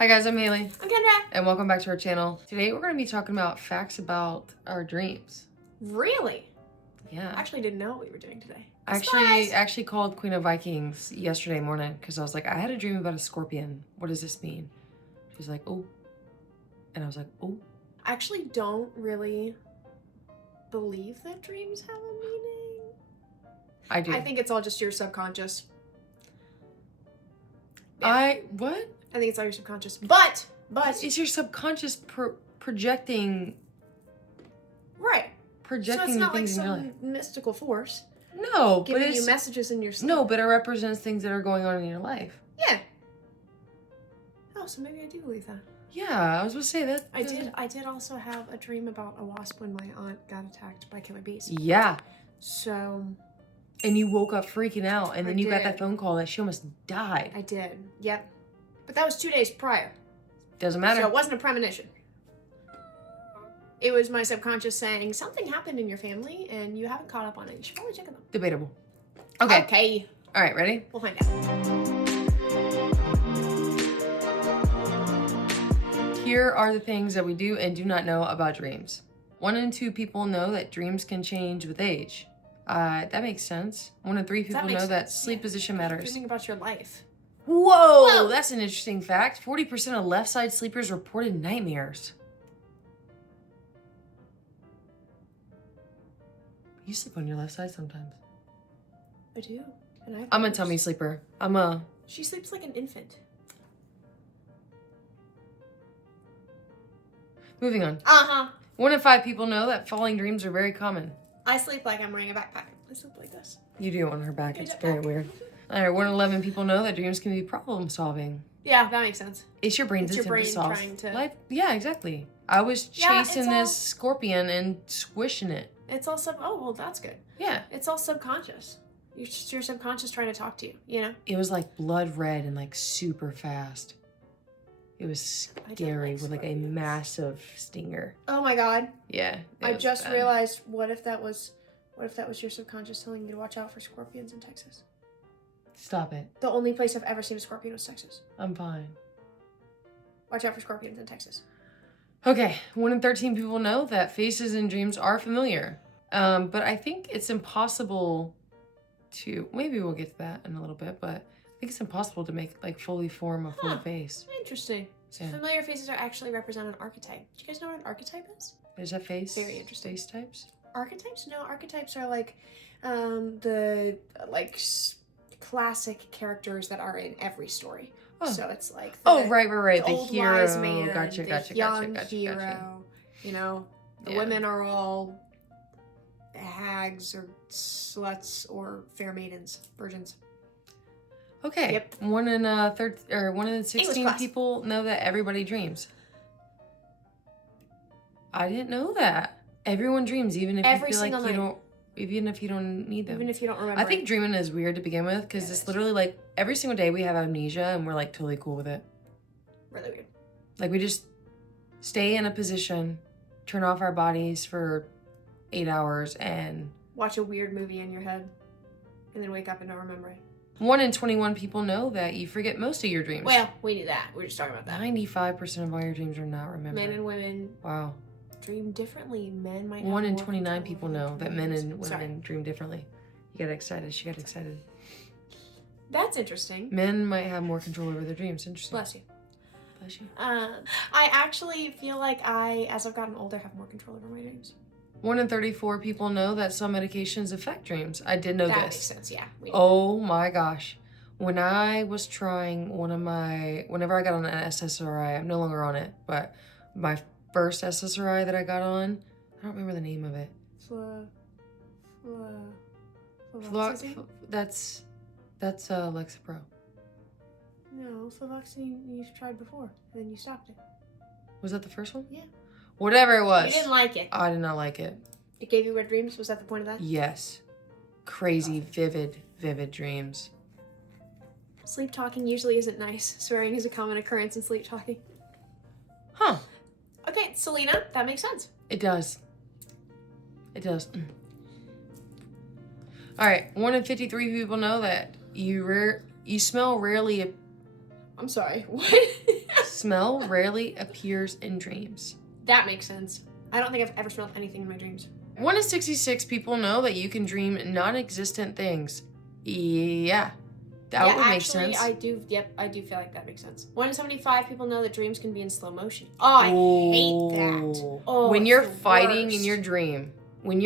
Hi guys, I'm Hailee. I'm Kendra. And welcome back to our channel. Today we're going to be talking about facts about our dreams. Really? Yeah. I actually didn't know what we were doing today. I actually called Queen of Vikings yesterday morning because I was like, I had a dream about a scorpion. What does this mean? She's like, oh. And I was like, oh. I actually don't really believe that dreams have a meaning. I do. I think it's all just your subconscious. Yeah. What? I think it's all your subconscious. But. Is your subconscious projecting... Right. Projecting so it's not things like in your life. some mystical force. No, but giving you messages in your sleep. No, but it represents things that are going on in your life. Yeah. Oh, so maybe I do believe that. Yeah, I was going to say that. I did also have a dream about a wasp when my aunt got attacked by killer bees. Yeah. So... And you woke up freaking out, and then you got that phone call that she almost died. I did. Yep. But that was 2 days prior. Doesn't matter. So it wasn't a premonition. It was my subconscious saying, something happened in your family, and you haven't caught up on it. You should probably check it out. Debatable. Okay. Okay. All right, ready? We'll find out. Here are the things that we do and do not know about dreams. 1 in 2 people know that dreams can change with age. That makes sense. 1 in 3 people know that sleep position matters. Dreaming about your life. Whoa, that's an interesting fact. 40% of left side sleepers reported nightmares. You sleep on your left side sometimes. I do. And I'm a tummy sleeper. She sleeps like an infant. Moving on. 1 in 5 people know that falling dreams are very common. I sleep like I'm wearing a backpack. I sleep like this. You do on her back. It's very weird. All right, 1 in 11 people know that dreams can be problem solving. Yeah, that makes sense. It's your brain's attempt to solve life. Yeah, exactly. I was chasing this scorpion and squishing it. It's all oh, well, that's good. Yeah. It's all subconscious. It's just your subconscious trying to talk to you, you know? It was like blood red and like super fast. It was scary with like a massive stinger. Oh my God. Yeah. I just realized, what if that was your subconscious telling you to watch out for scorpions in Texas? Stop it. The only place I've ever seen a scorpion was Texas. I'm fine. Watch out for scorpions in Texas. Okay, 1 in 13 people know that faces in dreams are familiar. But I think it's impossible to, maybe we'll get to that in a little bit, but I think it's impossible to make, like, fully form a full face. Interesting. So familiar faces are actually represent an archetype. Do you guys know what an archetype is? Is that face? Very interesting. Face types? Archetypes? No, archetypes are like, the, classic characters that are in every story. Oh. So it's like right. The old hero. Wise man, Gotcha. Hero. You know, the women are all hags or sluts or fair maidens, virgins. Okay. Yep. 1 in 16 people know that everybody dreams. I didn't know that. Everyone dreams, even if you feel like you don't. Even if you don't need them. Even if you don't remember. I think dreaming is weird to begin with because it's literally like every single day we have amnesia and we're like totally cool with it. Really weird. Like we just stay in a position, turn off our bodies for 8 hours and... watch a weird movie in your head and then wake up and don't remember it. 1 in 21 people know that you forget most of your dreams. Well, we knew that. We were just talking about that. 95% of all your dreams are not remembered. Men and women. Wow. Dream differently. Men might have 1 in 29 people know that men and women dream differently. You got excited. She got excited. That's interesting. Men might have more control over their dreams. Interesting. Bless you. Bless you. I actually feel like as I've gotten older, have more control over my dreams. 1 in 34 people know that some medications affect dreams. I did know this. That makes sense, yeah. Oh my gosh. When I was trying whenever I got on an SSRI, I'm no longer on it, but my first SSRI that I got on, I don't remember the name of it. That's Lexapro. No, fluoxetine you've tried before, and then you stopped it. Was that the first one? Yeah. Whatever it was. You didn't like it. I did not like it. It gave you weird dreams? Was that the point of that? Yes. Crazy, vivid dreams. Sleep talking usually isn't nice. Swearing is a common occurrence in sleep talking. Huh. Okay, Selena, that makes sense. It does. It does. All right, 1 in 53 people know that you smell rarely. I'm sorry, what? Smell rarely appears in dreams. That makes sense. I don't think I've ever smelled anything in my dreams. 1 in 66 people know that you can dream non-existent things. Yeah. That would make sense. I do feel like that makes sense. 1 in 75 people know that dreams can be in slow motion. Oh, I hate that. Oh, when you're fighting in your dream, and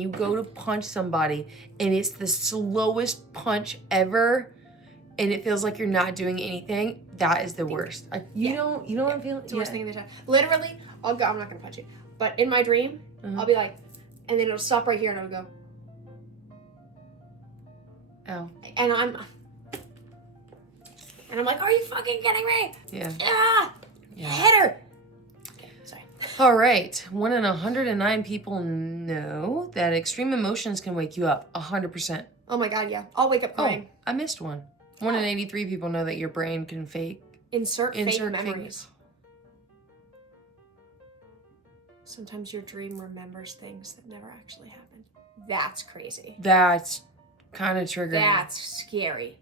you go to punch somebody and it's the slowest punch ever and it feels like you're not doing anything, that is the worst. You know what I'm feeling? It's the worst thing in the time. Literally, I'll go, I'm not gonna punch you. But in my dream, I'll be like, and then it'll stop right here and I'll go, ow. And I'm like, are you fucking kidding me? Yeah. Yeah. Hit her. Okay, sorry. All right. 1 in 109 people know that extreme emotions can wake you up. 100%. Oh my God, yeah. I'll wake up crying. Oh, I missed one. 1 in 83 people know that your brain can insert fake memories. Sometimes your dream remembers things that never actually happened. That's crazy. That's kind of triggering. That's scary.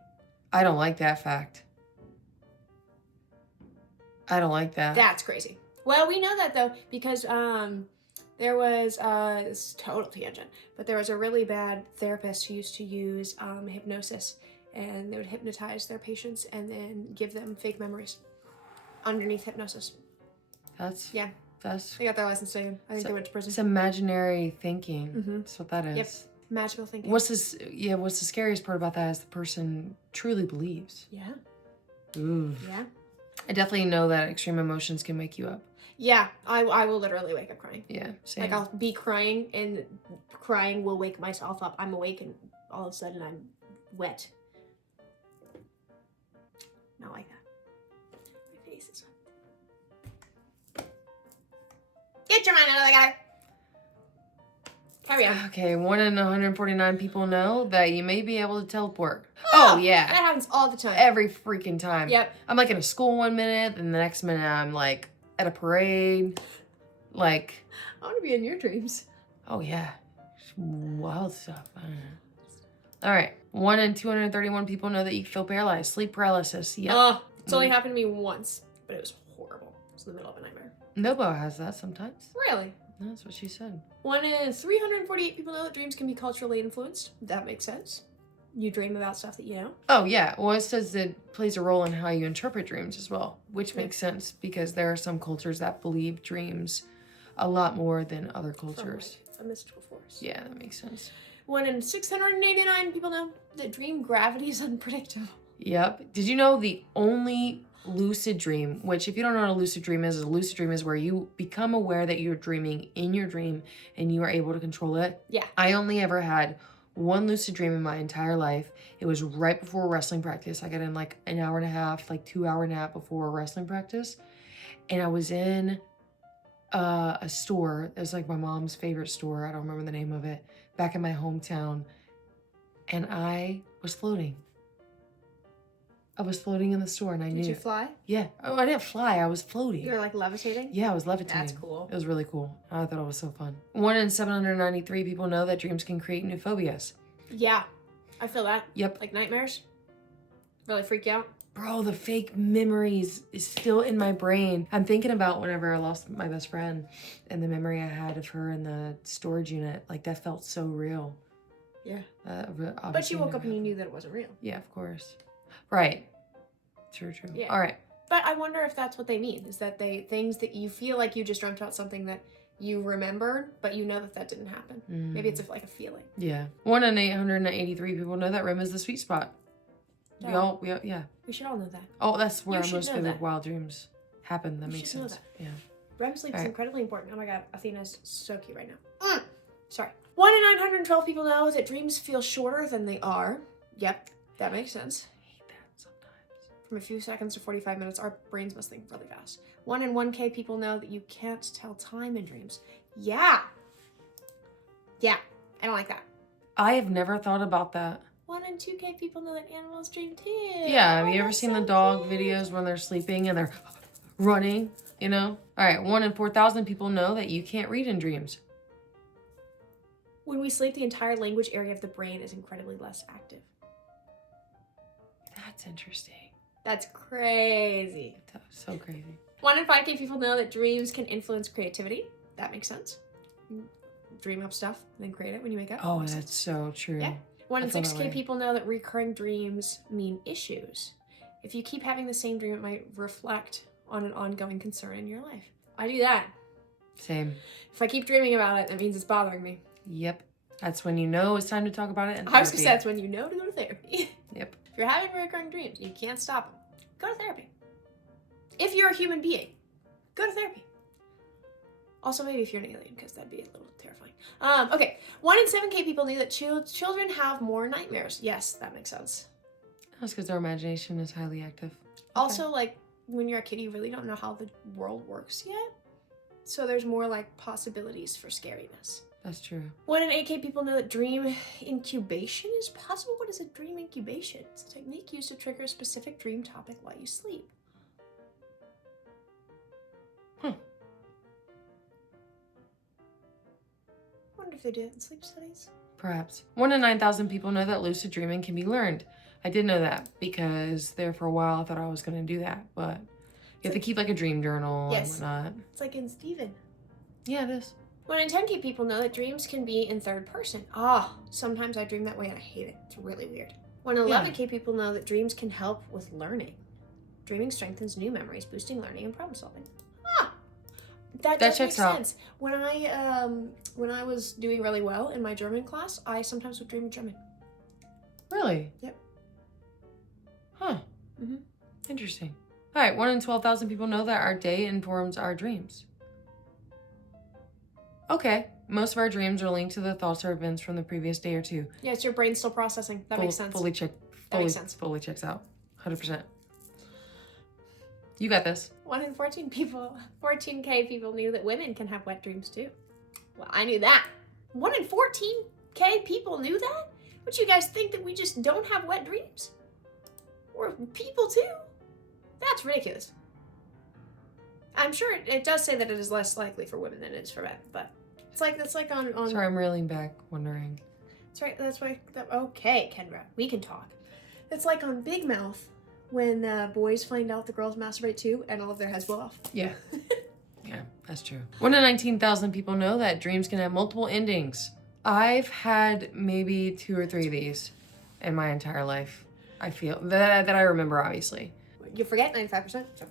I don't like that fact. I don't like that. That's crazy. Well, we know that though because there was this is total tangent, but there was a really bad therapist who used to use hypnosis, and they would hypnotize their patients and then give them fake memories underneath hypnosis. They got their license taken. I think they went to prison. It's imaginary thinking. That's what that is. Yep. Magical thinking. What's the scariest part about that is the person truly believes. Yeah. Ooh. Yeah. I definitely know that extreme emotions can wake you up. Yeah, I will literally wake up crying. Yeah, same. Like I'll be crying and crying will wake myself up. I'm awake and all of a sudden I'm wet. Not like that. My face is wet. Get your mind out of the guy. Carry on. Okay, 1 in 149 people know that you may be able to teleport. Oh yeah. That happens all the time. Every freaking time. Yep. I'm like in a school 1 minute, and the next minute I'm like at a parade. Like. I want to be in your dreams. Oh yeah. Wild stuff. I don't know. All right. 1 in 231 people know that you feel paralyzed. Sleep paralysis. Yep. It's only happened to me once, but it was horrible. It was in the middle of a nightmare. Nobo has that sometimes. Really? That's what she said. 1 in 348 people know that dreams can be culturally influenced. That makes sense. You dream about stuff that you know. Oh, yeah. Well, it says it plays a role in how you interpret dreams as well, which makes sense because there are some cultures that believe dreams a lot more than other cultures. From, like, a mystical force. Yeah, that makes sense. 1 in 689 people know that dream gravity is unpredictable. Yep. Did you know the only lucid dream, which if you don't know what a lucid dream is where you become aware that you're dreaming in your dream and you are able to control it. Yeah. I only ever had one lucid dream in my entire life. It was right before wrestling practice. I got in like an hour and a half, like 2 hour nap before wrestling practice. And I was in a store. It was like my mom's favorite store. I don't remember the name of it. Back in my hometown. And I was floating. I was floating in the store and I knew. Did you fly? Yeah. Oh, I didn't fly. I was floating. You were like levitating? Yeah, I was levitating. That's cool. It was really cool. I thought it was so fun. 1 in 793 people know that dreams can create new phobias. Yeah, I feel that. Yep. Like nightmares? Really freak you out? Bro, the fake memories is still in my brain. I'm thinking about whenever I lost my best friend and the memory I had of her in the storage unit. Like, that felt so real. Yeah. But you woke up and you knew that it wasn't real. Yeah, of course. Right. True. Yeah. All right. But I wonder if that's what they mean, is that things that you feel like you just dreamt about something that you remembered, but you know that didn't happen. Maybe it's like a feeling. Yeah. 1 in 883 people know that REM is the sweet spot. Yeah. We should all know that. Oh, that's where You most should know vivid that. wild dreams happen. That makes should know sense. that. Yeah. REM sleep is All right. incredibly important. Oh my God, Athena's so cute right now. Sorry. 1 in 912 people know that dreams feel shorter than they are. Yep, that makes sense. I hate that sometimes. From a few seconds to 45 minutes, our brains must think really fast. 1 in 1K people know that you can't tell time in dreams. Yeah, I don't like that. I have never thought about that. 1 in 2K people know that animals dream too. Yeah, have Oh, you ever that's seen so the dog cute. videos when they're sleeping and they're running, you know? All right, 1 in 4,000 people know that you can't read in dreams. When we sleep, the entire language area of the brain is incredibly less active. That's interesting. That's crazy. So crazy. 1 in 5K people know that dreams can influence creativity. That makes sense. Dream up stuff and then create it when you wake up. Oh, that's so true. Yeah. 1 in I feel that 6K way. people know that recurring dreams mean issues. If you keep having the same dream, it might reflect on an ongoing concern in your life. I do that. Same. If I keep dreaming about it, that means it's bothering me. Yep. That's when you know it's time to talk about it. I was going to say that's when you know to go to therapy. Yep. If you're having recurring dreams and you can't stop them, go to therapy. If you're a human being, go to therapy. Also, maybe if you're an alien, because that'd be a little terrifying. Okay. 1 in 7K people knew that children have more nightmares. Yes, that makes sense. That's because our imagination is highly active. Also, like, when you're a kid, you really don't know how the world works yet. So there's more, like, possibilities for scariness. That's true. 1 in 8K people know that dream incubation is possible. What is a dream incubation? It's a technique used to trigger a specific dream topic while you sleep. Wonder if they do it in sleep studies. Perhaps. 1 in 9,000 people know that lucid dreaming can be learned. I did know that because there for a while I thought I was going to do that, but you have to keep like a dream journal and whatnot. It's like in Steven. Yeah, it is. 1 in 10K people know that dreams can be in third person. Sometimes I dream that way and I hate it. It's really weird. 1 in 11K people know that dreams can help with learning. Dreaming strengthens new memories, boosting learning and problem solving. That does make sense. When I was doing really well in my German class, I sometimes would dream in German. Really? Yep. Huh. Interesting. All right, 1 in 12,000 people know that our day informs our dreams. Okay, most of our dreams are linked to the thoughts or events from the previous day or two. Yeah, it's your brain still processing. That makes sense. Makes sense. Fully checks out. 100%. You got this. 1 in 14K people knew that women can have wet dreams too. Well, I knew that. 1 in 14K people knew that? What, you guys think that we just don't have wet dreams? We're people too? That's ridiculous. I'm sure it does say that it is less likely for women than it is for men, but that's like on Sorry, I'm reeling back, wondering. That's right, that's why, okay, Kendra, we can talk. It's like on Big Mouth, when boys find out the girls masturbate too, and all of their heads blow off. Yeah. Yeah, that's true. 1 in 19,000 people know that dreams can have multiple endings. I've had maybe 2 or 3 of these in my entire life. I feel that I remember, obviously. You forget 95%. So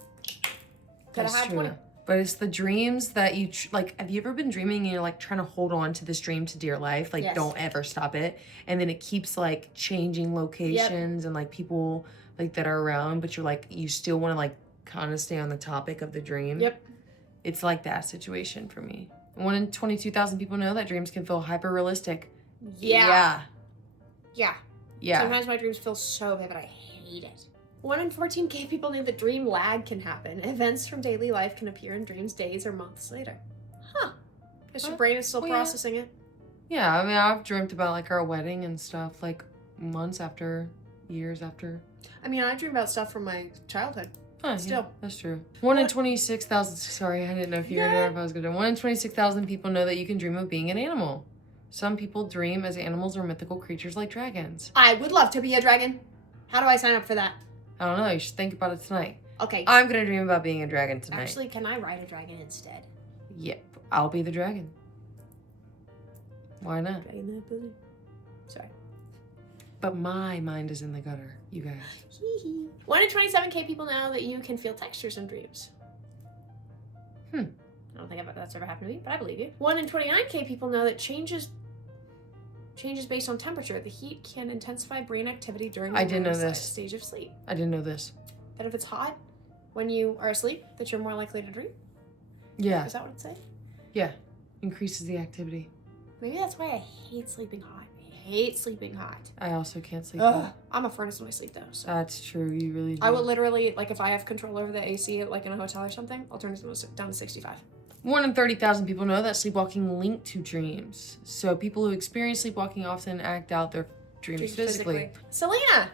That's true. 20. But it's the dreams that you like. Have you ever been dreaming and you're like trying to hold on to this dream to dear life? Like, don't ever stop it. And then it keeps like changing locations and like people like that are around, but you're like, you still want to like kind of stay on the topic of the dream. Yep. It's like that situation for me. 1 in 22,000 people know that dreams can feel hyper realistic. Yeah. Yeah. Sometimes my dreams feel so vivid, I hate it. 1 in 14K people know that dream lag can happen. Events from daily life can appear in dreams days or months later. Because your brain is still processing it. Yeah, I mean, I've dreamt about like our wedding and stuff like months after, years after. I mean, I dream about stuff from my childhood. Still. Yeah, that's true. 1 in 26,000, sorry, I didn't know if you heard it or if I was gonna. 1 in 26,000 people know that you can dream of being an animal. Some people dream as animals or mythical creatures like dragons. I would love to be a dragon. How do I sign up for that? I don't know, you should think about it tonight. Okay. I'm gonna dream about being a dragon tonight. Actually, can I ride a dragon instead? Yep, I'll be the dragon. Why not? Dragon that pussy. Sorry. But my mind is in the gutter, you guys. 1 in 27K people know that you can feel textures in dreams. I don't think that's ever happened to me, but I believe you. 1 in 29K people know that changes based on temperature. The heat can intensify brain activity during the stage of sleep. I didn't know this. That if it's hot when you are asleep, that you're more likely to dream? Yeah. Is that what it's saying? Yeah. Increases the activity. Maybe that's why I hate sleeping hot. I hate sleeping hot. I also can't sleep hot. I'm a furnace when I sleep though. So. That's true, you really do. I will literally, like if I have control over the AC, like in a hotel or something, I'll turn it down to 65. 1 in 30,000 people know that sleepwalking linked to dreams. So people who experience sleepwalking often act out their dreams physically. Selena!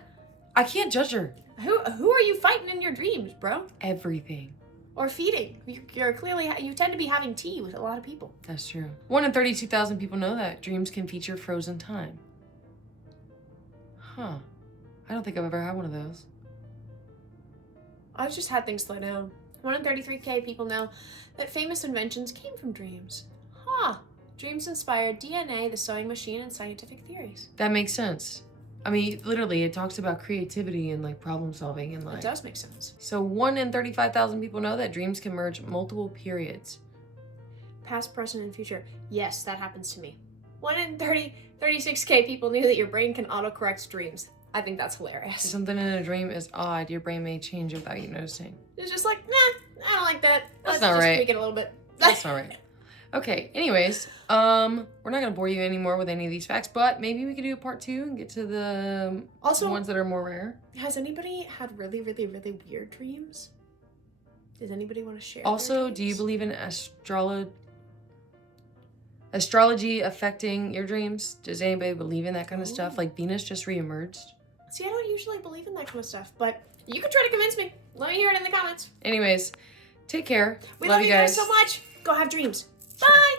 I can't judge her. Who are you fighting in your dreams, bro? Everything. Or feeding. You're clearly, you tend to be having tea with a lot of people. That's true. 1 in 32,000 people know that dreams can feature frozen time. Huh. I don't think I've ever had one of those. I've just had things slow down. 1 in 33K people know that famous inventions came from dreams. Huh. Dreams inspired DNA, the sewing machine, and scientific theories. That makes sense. I mean, literally, it talks about creativity and like problem solving and like. It does make sense. So 1 in 35,000 people know that dreams can merge multiple periods. Past, present, and future. Yes, that happens to me. 1 in 36K people knew that your brain can autocorrect dreams. I think that's hilarious. If something in a dream is odd, your brain may change without you noticing. It's just like, nah, I don't like that. That's Let's not just right. tweak it a little bit. That's not right. Okay, anyways, we're not gonna bore you anymore with any of these facts, but maybe we could do a part 2 and get to the ones that are more rare. Has anybody had really, really, really weird dreams? Does anybody want to share? Also, do you believe in astrology affecting your dreams? Does anybody believe in that kind of stuff? Like Venus just reemerged? See, I don't usually believe in that kind of stuff, but you can try to convince me. Let me hear it in the comments. Anyways, take care. We love you guys so much. Go have dreams. Bye!